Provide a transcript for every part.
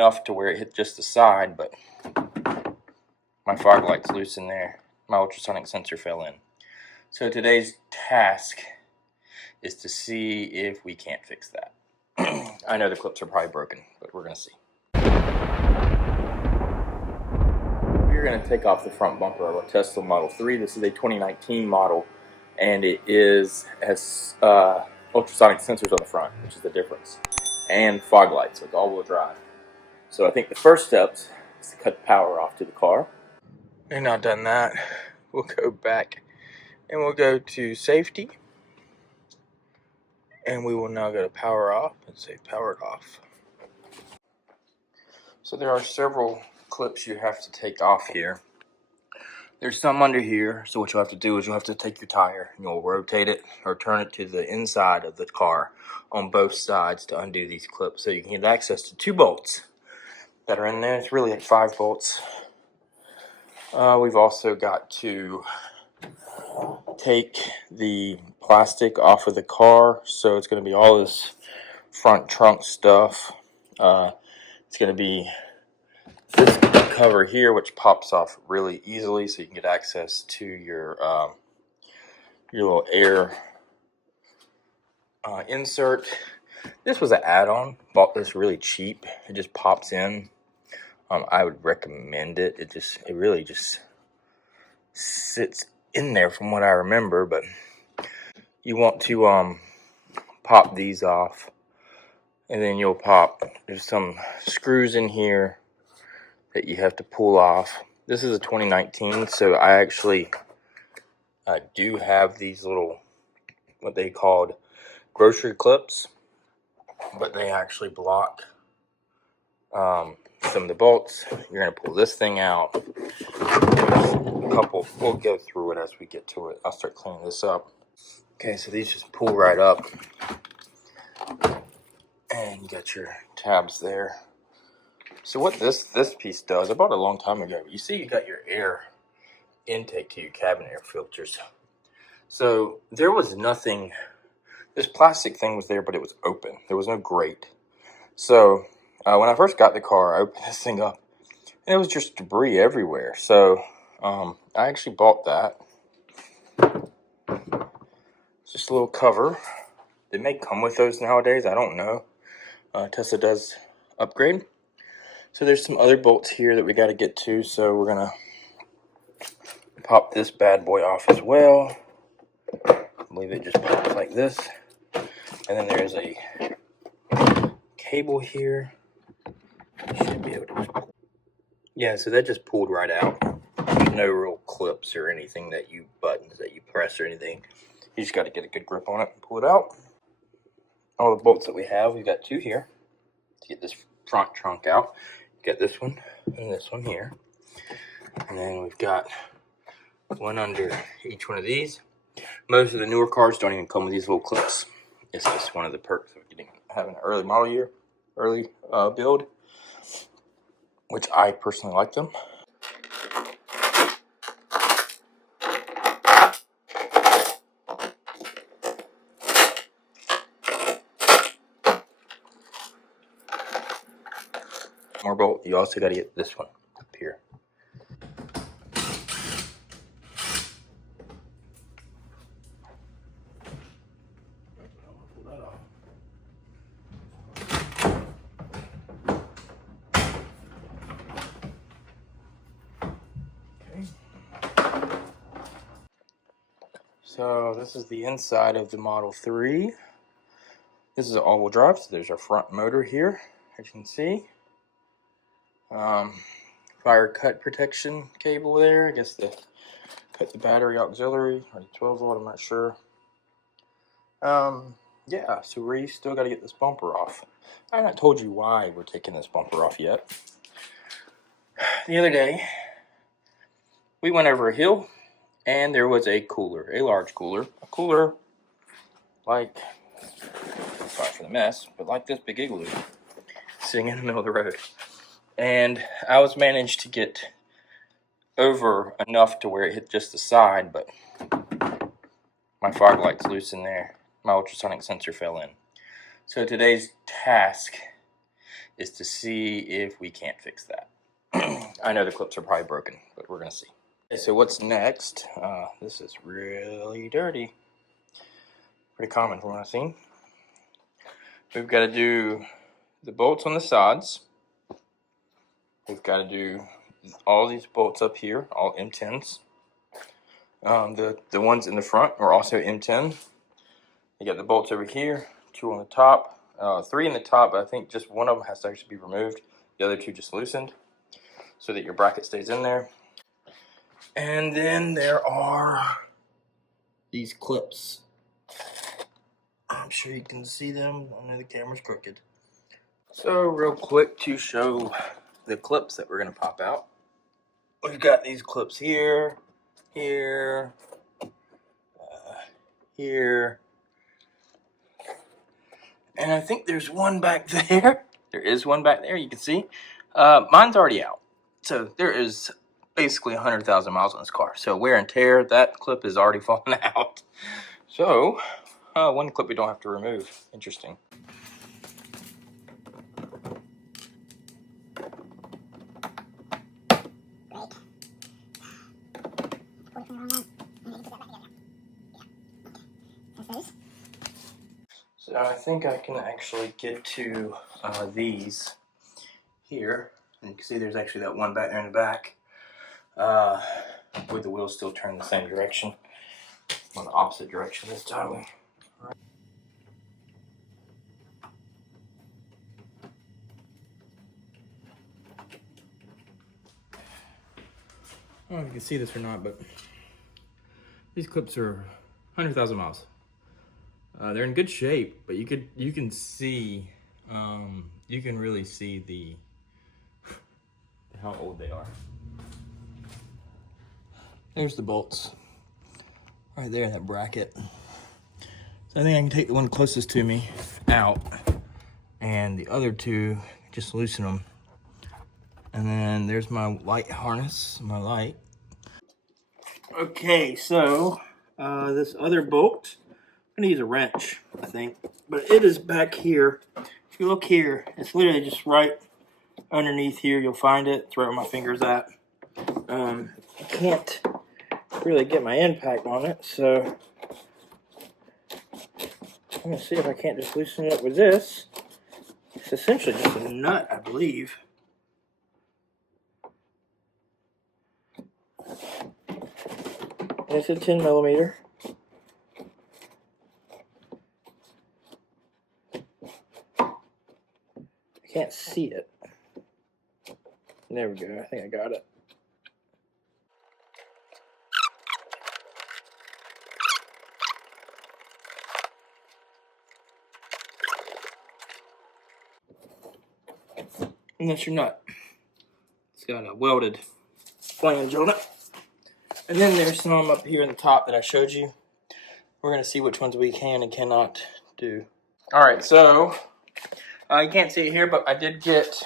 enough to where it hit just the side, but my fog light's loose in there. My ultrasonic sensor fell in. So today's task is to see if we can't fix that. I know the clips are probably broken, but we're going to see. We're going to take off the front bumper of a Tesla Model 3. This is a 2019 model, and it has ultrasonic sensors on the front, which is the difference, and fog lights, so it's all-wheel drive. So I think the first steps is to cut the power off to the car. And now done that, we'll go back and we'll go to safety, and we will now go to power off and say powered off. So there are several clips you have to take off here. There's some under here, so what you'll have to do is you'll have to take your tire and you'll rotate it or turn it to the inside of the car on both sides to undo these clips, so you can get access to 2 bolts that are in there. It's really like 5 bolts. We've also got to take the plastic off of the car, so it's going to be all this front trunk stuff. It's going to be this cover here, which pops off really easily, so you can get access to your little air insert. This was an add-on. Bought this really cheap. It just pops in. I would recommend it. It really just sits in there from what I remember, but you want to pop these off, and then you'll pop, there's some screws in here that you have to pull off. This is a 2019, so I actually do have these little, what they called grocery clips, but they actually block some of the bolts. You're going to pull this thing out. There's a couple, we'll go through it as we get to it. I'll start cleaning this up. Okay, so these just pull right up, and you got your tabs there. So what this piece does, I bought it a long time ago. You see, you got your air intake to your cabin air filters. So there was nothing. This plastic thing was there, but it was open. There was no grate. So when I first got the car, I opened this thing up, and it was just debris everywhere. So I actually bought that. It's just a little cover. They may come with those nowadays. I don't know. Tesla does upgrade. So there's some other bolts here that we got to get to. So we're going to pop this bad boy off as well. I believe it just pops like this. And then there's a cable here. Should be able to. Yeah, so that just pulled right out. There's no real clips or anything buttons that you press or anything. You just got to get a good grip on it and pull it out. All the bolts that we have, we've got 2 here to get this front trunk out. Got this one and this one here. And then we've got one under each one of these. Most of the newer cars don't even come with these little clips. It's just one of the perks of having an early model year, early build, which I personally like them. More bolt. You also got to get this one up here. Pull that off. Okay. So this is the inside of the Model 3. This is an all-wheel drive, so there's our front motor here, as you can see. Fire cut protection cable there. I guess they cut the battery auxiliary, or 12 volt, I'm not sure. Yeah, so we still got to get this bumper off. I haven't told you why we're taking this bumper off yet. The other day, we went over a hill, and there was a cooler, a large cooler. A cooler like, sorry for the mess, but like this big igloo, sitting in the middle of the road. And I was managed to get over enough to where it hit just the side, but my fog light's loose in there. My ultrasonic sensor fell in. So today's task is to see if we can't fix that. I know the clips are probably broken, but we're gonna see. Okay, so what's next? This is really dirty. Pretty common from what I've seen. We've got to do the bolts on the sides. We've got to do all these bolts up here, all M10s. The ones in the front are also M10. You got the bolts over here, 2 on the top, 3 in the top. I think just one of them has to actually be removed. The other 2 just loosened so that your bracket stays in there. And then there are these clips. I'm sure you can see them. I know the camera's crooked. So real quick to show the clips that we're going to pop out. We've got these clips here, here, here, and I think there's one back there. There is one back there, you can see. Mine's already out. So there is basically 100,000 miles on this car. So wear and tear, that clip is already falling out. So, one clip we don't have to remove. Interesting. So I think I can actually get to these here. And you can see there's actually that one back there in the back. With the wheels still turned the same direction. On the opposite direction this time. I don't know if you can see this or not, but these clips are 100,000 miles. They're in good shape, but you can see, you can really see how old they are. There's the bolts, right there in that bracket. So I think I can take the one closest to me out, and the other 2 just loosen them. And then there's my light harness, my light. Okay, so this other bolt, I'm gonna use a wrench, I think, but it is back here. If you look here, it's literally just right underneath here. You'll find it. It's right where my finger's at. I can't really get my impact on it, so I'm gonna see if I can't just loosen it with this. It's essentially just a nut, I believe. And it's a 10 millimeter. I can't see it. There we go. I think I got it. And that's your nut. It's got a welded flange on it. And then there's some up here in the top that I showed you. We're going to see which ones we can and cannot do. Alright, so you can't see it here, but I did get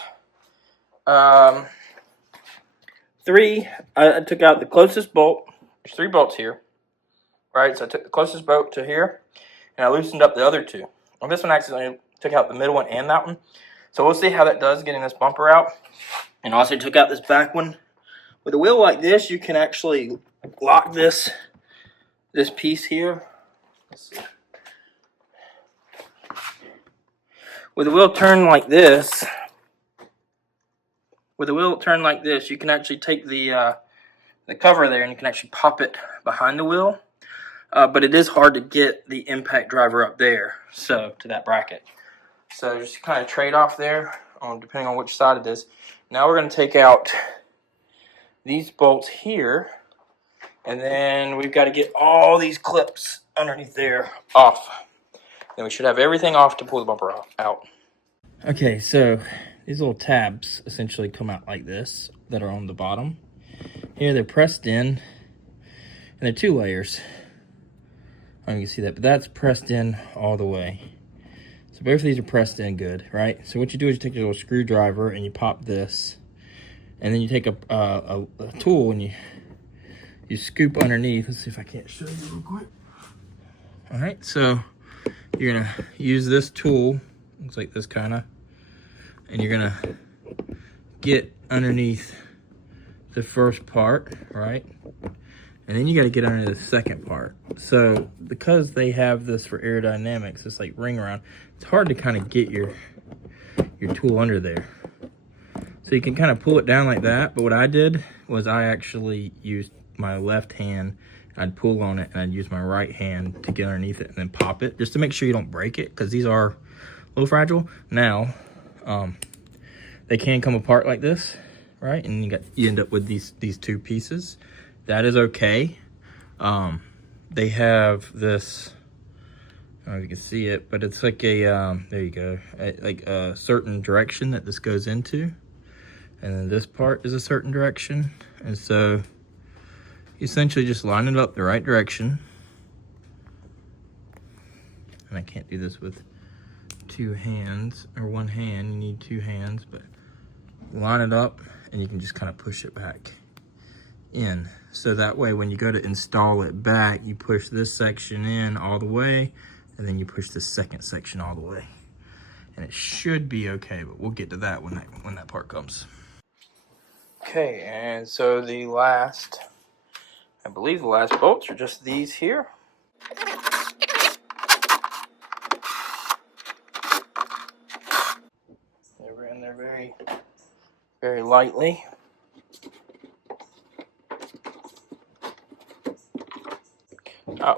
3. I took out the closest bolt. There's 3 bolts here. Right, so I took the closest bolt to here, and I loosened up the other 2. On this one, I accidentally took out the middle one and that one. So we'll see how that does getting this bumper out. And also took out this back one. With a wheel like this, you can actually lock this piece here. Let's see. With a wheel turned like this, you can actually take the cover there and you can actually pop it behind the wheel. But it is hard to get the impact driver up there, so to that bracket. So just kind of trade off there, depending on which side it is. Now we're going to take out these bolts here, and then we've got to get all these clips underneath there off. Then we should have everything off to pull the bumper out. Okay, so these little tabs essentially come out like this that are on the bottom. Here they're pressed in, and they're 2 layers. I don't know if you can see that, but that's pressed in all the way. So both of these are pressed in good, right? So what you do is you take your little screwdriver and you pop this, and then you take a tool and you scoop underneath. Let's see if I can't show you real quick. All right, so you're gonna use this tool. Looks like this kind of. and you're gonna get underneath the first part, right? And then you gotta get under the second part. So because they have this for aerodynamics, this like ring around, it's hard to kind of get your tool under there. So you can kind of pull it down like that, but what I did was I actually used my left hand. I'd pull on it and I'd use my right hand to get underneath it and then pop it, just to make sure you don't break it, because these are a little fragile. Now, they can come apart like this, right? And you end up with these two pieces. That is okay. They have this, I don't know if you can see it, but it's like a, there you go, like a certain direction that this goes into. And then this part is a certain direction. And so you essentially just line it up the right direction. And I can't do this with two hands or one hand, you need two hands, but line it up and you can just kind of push it back in. So that way when you go to install it back, you push this section in all the way, and then you push the second section all the way. And it should be okay, but we'll get to that when that part comes. Okay, and so the last, I believe the last bolts are just these here. They're in there very, very lightly.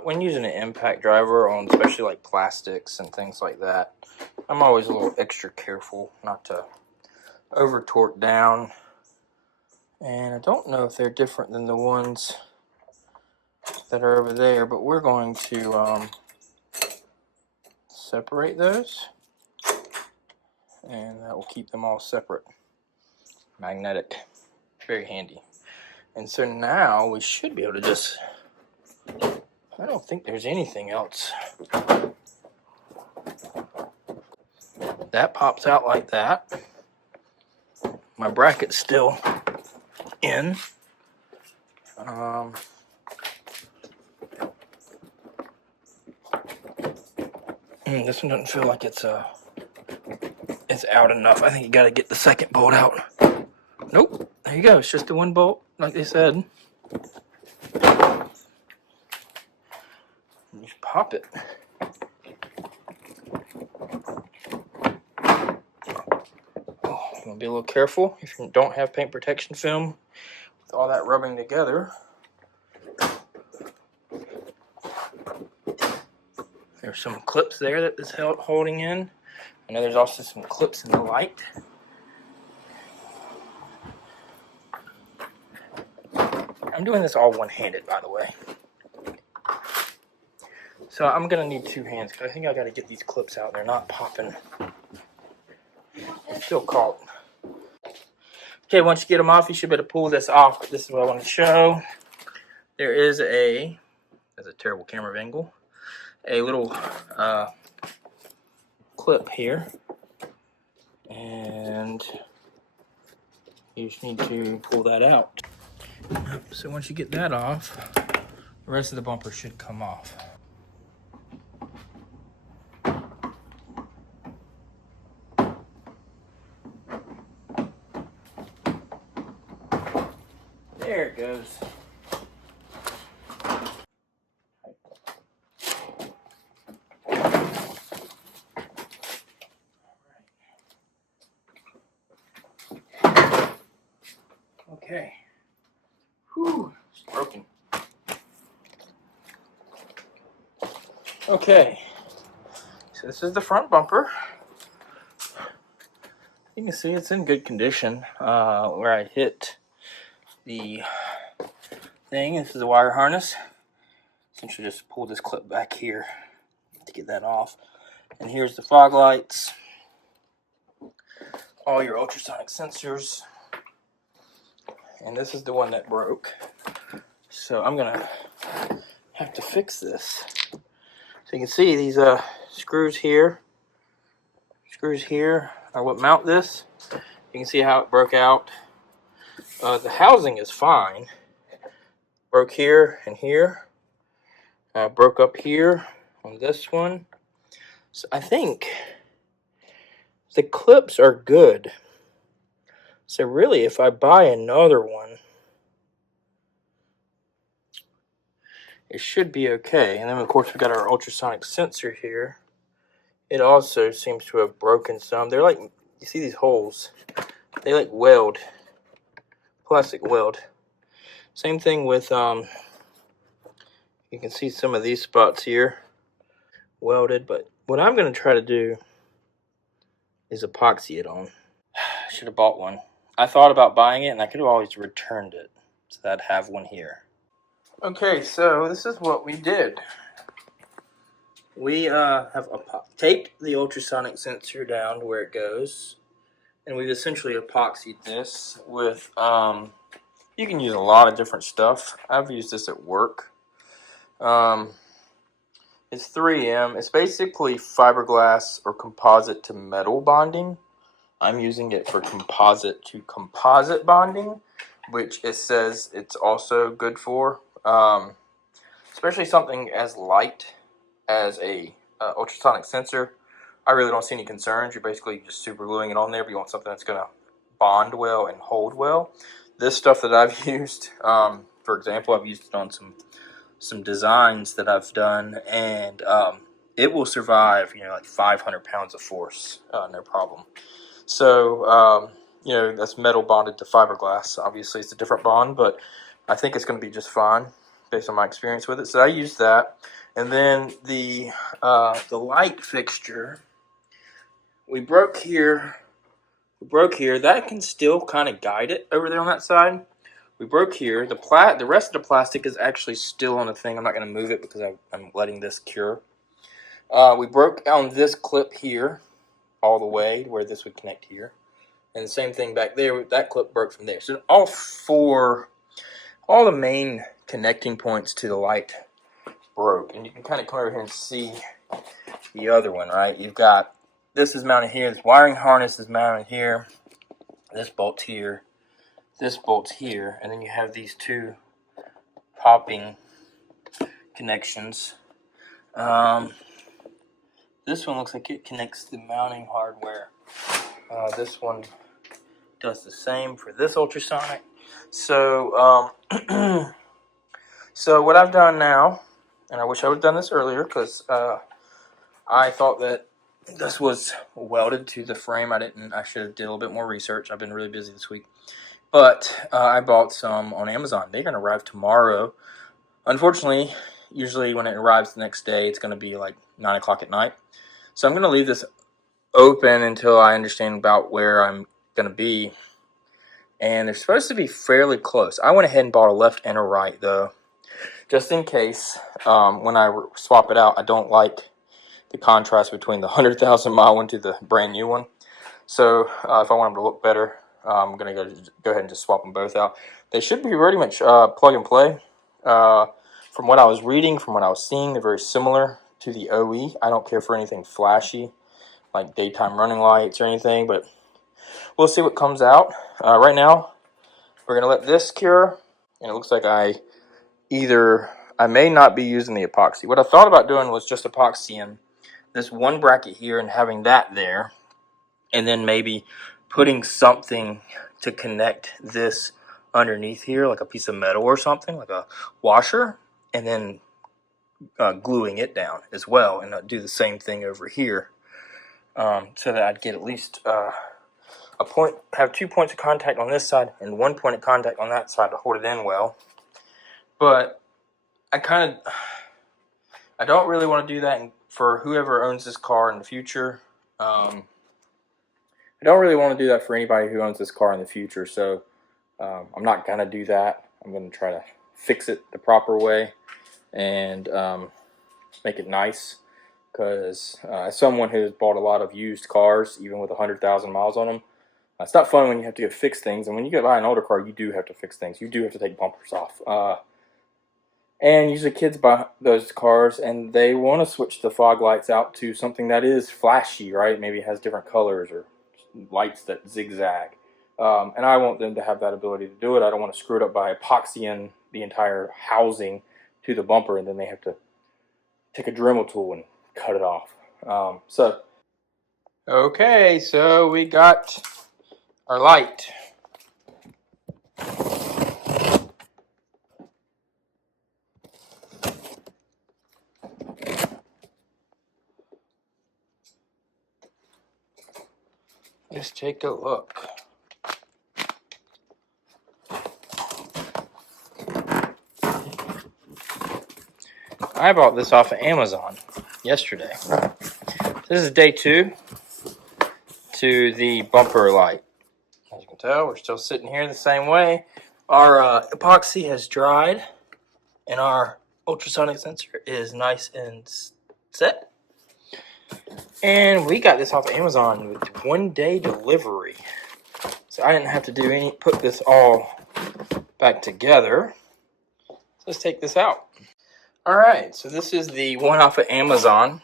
When using an impact driver on especially like plastics and things like that, I'm always a little extra careful not to over torque down. And I don't know if they're different than the ones that are over there, but we're going to separate those, and that will keep them all separate. Magnetic, very handy. And so now we should be able to just, I don't think there's anything else. That pops out like that. My bracket's still in. This one doesn't feel like it's out enough. I think you got to get the second bolt out. Nope, there you go. It's just the one bolt, like they said. You just pop it. Oh, you want to be a little careful if you don't have paint protection film with all that rubbing together. There's some clips there that is holding in. I know there's also some clips in the light. I'm doing this all one-handed, by the way. So I'm gonna need two hands because I think I gotta get these clips out. They're not popping. They're still caught. Okay, once you get them off, you should be able to pull this off. This is what I want to show. There is that's a terrible camera angle, a little clip here. And you just need to pull that out. So once you get that off, the rest of the bumper should come off. There it goes. Okay. Whew, it's broken. Okay. So this is the front bumper. You can see it's in good condition. Where I hit the thing, this is a wire harness. Essentially just pull this clip back here to get that off. And here's the fog lights. All your ultrasonic sensors. And this is the one that broke. So I'm gonna have to fix this. So you can see these screws here are what mount this. You can see how it broke out. The housing is fine. Broke here and here. Broke up here on this one. So I think the clips are good. So really, if I buy another one, it should be okay. And then of course we got our ultrasonic sensor here. It also seems to have broken some. They're like, you see these holes? They like weld, plastic weld. Same thing with, you can see some of these spots here, welded. But what I'm going to try to do is epoxy it on. I should have bought one. I thought about buying it, and I could have always returned it, so that I'd have one here. Okay, so this is what we did. We have taped the ultrasonic sensor down to where it goes, and we've essentially epoxied this with, you can use a lot of different stuff. I've used this at work. It's 3M. It's basically fiberglass or composite to metal bonding. I'm using it for composite to composite bonding, which it says it's also good for. Especially something as light as a ultrasonic sensor. I really don't see any concerns. You're basically just super gluing it on there, but you want something that's going to bond well and hold well. This stuff that I've used, for example, I've used it on some designs that I've done, and it will survive, like 500 pounds of force, no problem. So, that's metal bonded to fiberglass. Obviously, it's a different bond, but I think it's going to be just fine based on my experience with it. So I used that, and then the light fixture, we broke here. That can still kind of guide it over there on that side. We broke here. The rest of the plastic is actually still on the thing. I'm not going to move it because I'm letting this cure. We broke on this clip here all the way where this would connect here. And the same thing back there. That clip broke from there. So all the main connecting points to the light broke. And you can kind of come over here and see the other one, right? You've got, this is mounted here. This wiring harness is mounted here. This bolt's here. This bolt's here, and then you have these two popping connections. This one looks like it connects the mounting hardware. This one does the same for this ultrasonic. So, so what I've done now, and I wish I would have done this earlier because I thought that this was welded to the frame. I should have did a little bit more research. I've been really busy this week. But I bought some on Amazon. They're going to arrive tomorrow. Unfortunately, usually when it arrives the next day, it's going to be like 9 o'clock at night. So I'm going to leave this open until I understand about where I'm going to be. And they're supposed to be fairly close. I went ahead and bought a left and a right, though, just in case when I swap it out, I don't like the contrast between the 100,000 mile one to the brand new one. So if I want them to look better, I'm going to go ahead and just swap them both out. They should be pretty much plug and play. From what I was reading, from what I was seeing, they're very similar to the OE. I don't care for anything flashy, like daytime running lights or anything, but we'll see what comes out. Right now, we're going to let this cure, and it looks like I may not be using the epoxy. What I thought about doing was just epoxying this one bracket here and having that there, and then maybe putting something to connect this underneath here, like a piece of metal or something, like a washer, and then gluing it down as well, and do the same thing over here, so that I'd get at least have 2 points of contact on this side and 1 point of contact on that side to hold it in well. But I don't really want to do that for whoever owns this car in the future. I don't really want to do that for anybody who owns this car in the future, so I'm not going to do that. I'm going to try to fix it the proper way and make it nice, because as someone who has bought a lot of used cars, even with 100,000 miles on them, it's not fun when you have to go fix things. And when you get buy an older car, you do have to fix things. You do have to take bumpers off. And usually kids buy those cars and they want to switch the fog lights out to something that is flashy, right? Maybe it has different colors or lights that zigzag. And I want them to have that ability to do it. I don't want to screw it up by epoxying the entire housing to the bumper and then they have to take a Dremel tool and cut it off. So Okay, so we got our light. Let's take a look. I bought this off of Amazon yesterday. This is day 2 to the bumper light. As you can tell, we're still sitting here the same way. Our epoxy has dried, and our ultrasonic sensor is nice and set. And we got this off of Amazon with 1-day delivery. So I didn't have to put this all back together. So let's take this out. Alright, so this is the one off of Amazon.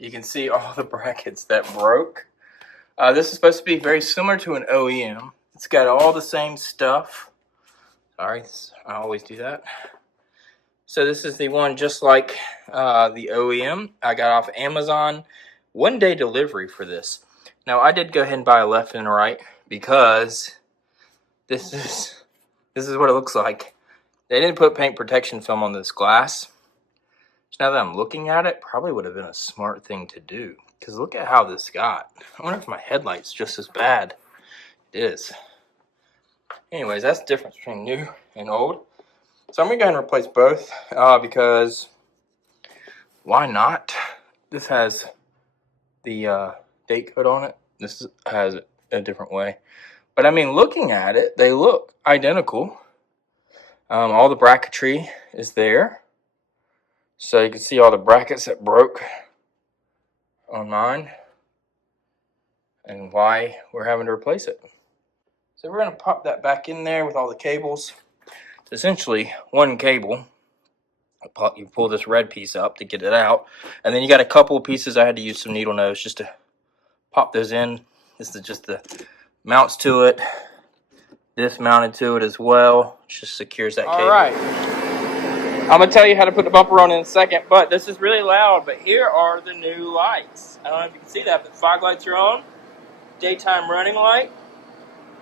You can see all the brackets that broke. This is supposed to be very similar to an OEM. It's got all the same stuff. Sorry, I always do that. So this is the one just like the OEM. I got off Amazon. 1-day delivery for this. Now I did go ahead and buy a left and right because this is what it looks like. They didn't put paint protection film on this glass. So now that I'm looking at it, probably would have been a smart thing to do. Because look at how this got. I wonder if my headlight's just as bad. It is. Anyways, that's the difference between new and old. So I'm going to go ahead and replace both because why not? This has the date code on it. This has a different way. But I mean, looking at it, they look identical. All the bracketry is there. So you can see all the brackets that broke on mine and why we're having to replace it. So we're going to pop that back in there with all the cables. It's essentially one cable. You pull this red piece up to get it out. And then you got a couple of pieces I had to use some needle nose just to pop those in. This is just the mounts to it. This mounted to it as well. Just secures that cable. Alright. I'm going to tell you how to put the bumper on in a second, but this is really loud. But here are the new lights. I don't know if you can see that, but the fog lights are on. Daytime running light.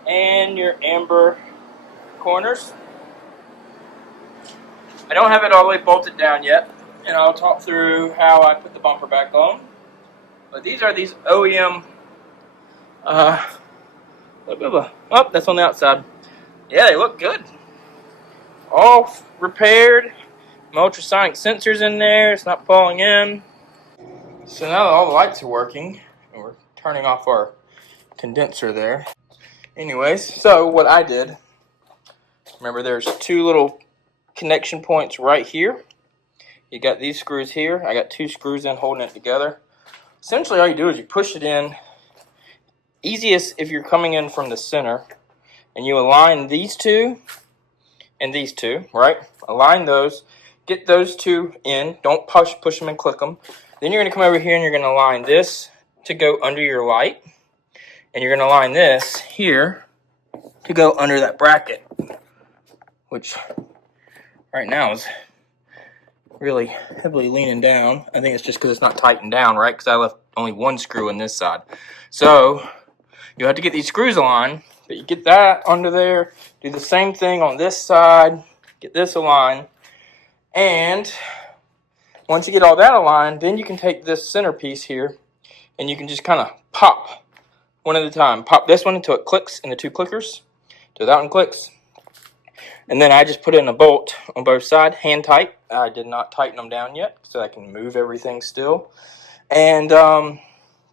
And your amber corners. I don't have it all the way bolted down yet. And I'll talk through how I put the bumper back on. But these are these OEM oh, that's on the outside. Yeah, they look good. All repaired. My ultrasonic sensor's in there. It's not falling in. So now that all the lights are working, and we're turning off our condenser there. Anyways, so what I did, remember there's 2 little connection points right here. You got these screws here. I got 2 screws in holding it together. Essentially all you do is you push it in. Easiest if you're coming in from the center and you align these 2 and these 2, right? Align those, get those 2 in, don't push them and click them. Then you're going to come over here and you're going to align this to go under your light, and you're going to align this here to go under that bracket, which right now is really heavily leaning down. I think it's just because it's not tightened down, right? Because I left only 1 screw on this side. So you have to get these screws aligned, but you get that under there, do the same thing on this side, get this aligned, and once you get all that aligned, then you can take this center piece here, and you can just kind of pop one at a time. Pop this one until it clicks in the 2 clickers, till that one clicks. And then I just put in a bolt on both sides, hand tight. I did not tighten them down yet, so I can move everything still. And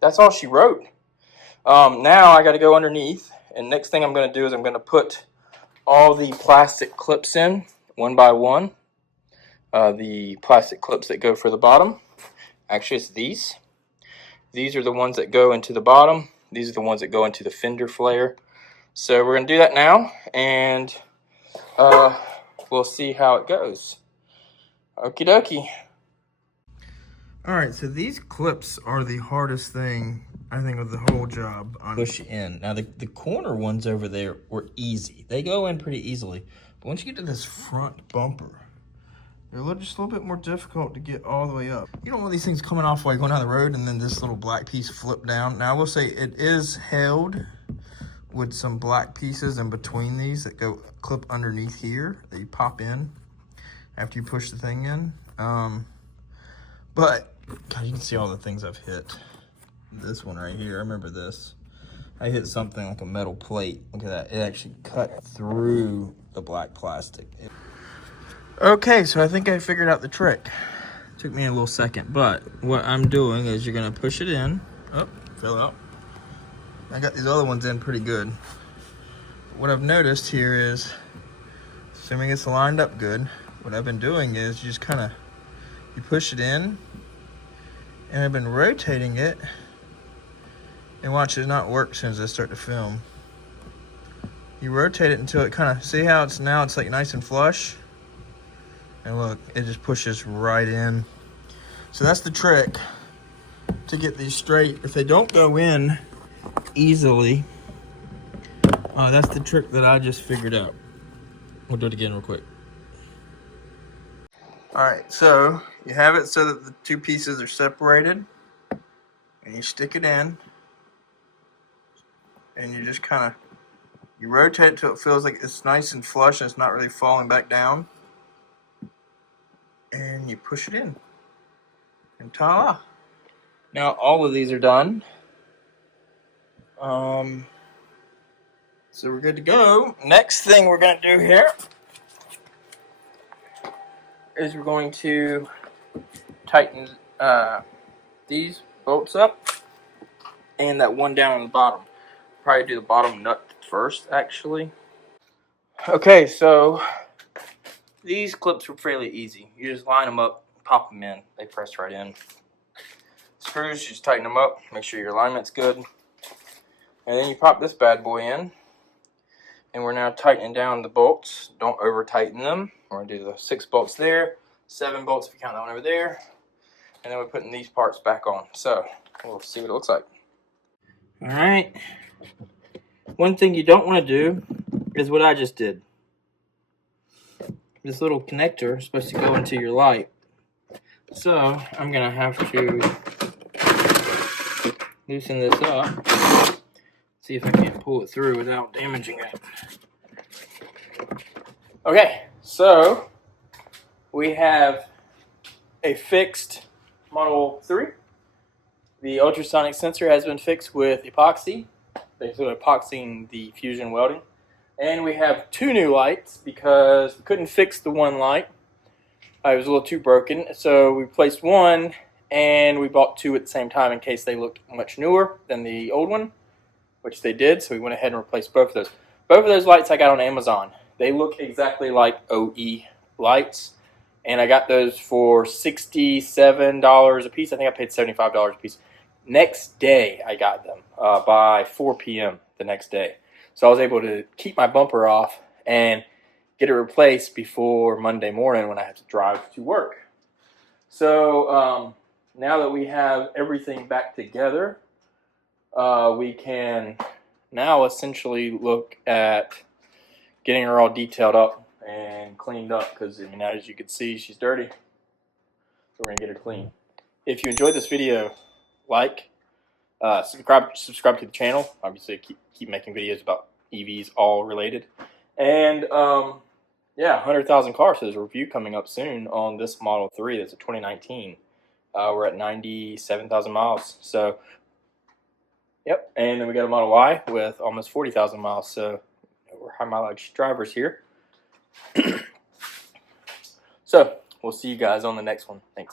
that's all she wrote. Now I got to go underneath, and next thing I'm going to do is I'm going to put all the plastic clips in one by one. The plastic clips that go for the bottom. Actually, it's these. These are the ones that go into the bottom. These are the ones that go into the fender flare. So we're going to do that now, and we'll see how it goes. Okie dokie. Alright, so these clips are the hardest thing, I think, of the whole job. Push in. Now, the corner ones over there were easy. They go in pretty easily. But once you get to this front bumper, They're just a little bit more difficult to get all the way up. You don't want these things coming off while you're going down the road and then this little black piece flip down. Now I will say it is held with some black pieces in between these that go clip underneath here that you pop in after you push the thing in. But God, you can see all the things I've hit. This one right here, I remember this. I hit something like a metal plate. Look at that, it actually cut through the black plastic. Okay, so I think I figured out the trick. Took me a little second, but what I'm doing is you're gonna push it in. Oh, fell out. I got these other ones in pretty good. What I've noticed here is, assuming it's lined up good, what I've been doing is you just kind of, you push it in, and I've been rotating it, and watch it not work as soon as I start to film. You rotate it until it kind of, see how it's now, it's like nice and flush? And look, it just pushes right in. So that's the trick to get these straight. If they don't go in easily, that's the trick that I just figured out. We'll do it again real quick. All right, so you have it so that the two pieces are separated, and you stick it in, and you just kind of, you rotate it till it feels like it's nice and flush and it's not really falling back down. And you push it in, and ta-da! Now all of these are done. So we're good to go. Next thing we're gonna do here is we're going to tighten these bolts up and that one down on the bottom. Probably do the bottom nut first, actually. Okay, so these clips were fairly easy. You just line them up, pop them in, they press right in. Screws, you just tighten them up, make sure your alignment's good. And then you pop this bad boy in. And we're now tightening down the bolts. Don't over tighten them. We're gonna do the 6 bolts there, 7 bolts if you count that one over there. And then we're putting these parts back on. So we'll see what it looks like. All right. One thing you don't wanna do is what I just did. This little connector is supposed to go into your light. So I'm gonna have to loosen this up. See if I can't pull it through without damaging it. Okay, so we have a fixed Model 3. The ultrasonic sensor has been fixed with epoxy, basically epoxying the fusion welding. And we have 2 new lights because we couldn't fix the one light. It was a little too broken, so we replaced one and we bought 2 at the same time in case they looked much newer than the old one, which they did, so we went ahead and replaced both of those. Both of those lights I got on Amazon. They look exactly like OE lights, and I got those for $67 a piece. I think I paid $75 a piece. Next day I got them by 4 p.m. the next day. So I was able to keep my bumper off and get it replaced before Monday morning when I have to drive to work. So now that we have everything back together, we can now essentially look at getting her all detailed up and cleaned up because, I mean, as you can see, she's dirty. So we're going to get her clean. If you enjoyed this video, like, subscribe to the channel. Obviously, keep making videos about EVs, all related. And, yeah, 100,000 cars. So there's a review coming up soon on this Model 3. That's a 2019. We're at 97,000 miles. So, yep. And then we got a Model Y with almost 40,000 miles. So we're high mileage drivers here. So we'll see you guys on the next one. Thanks.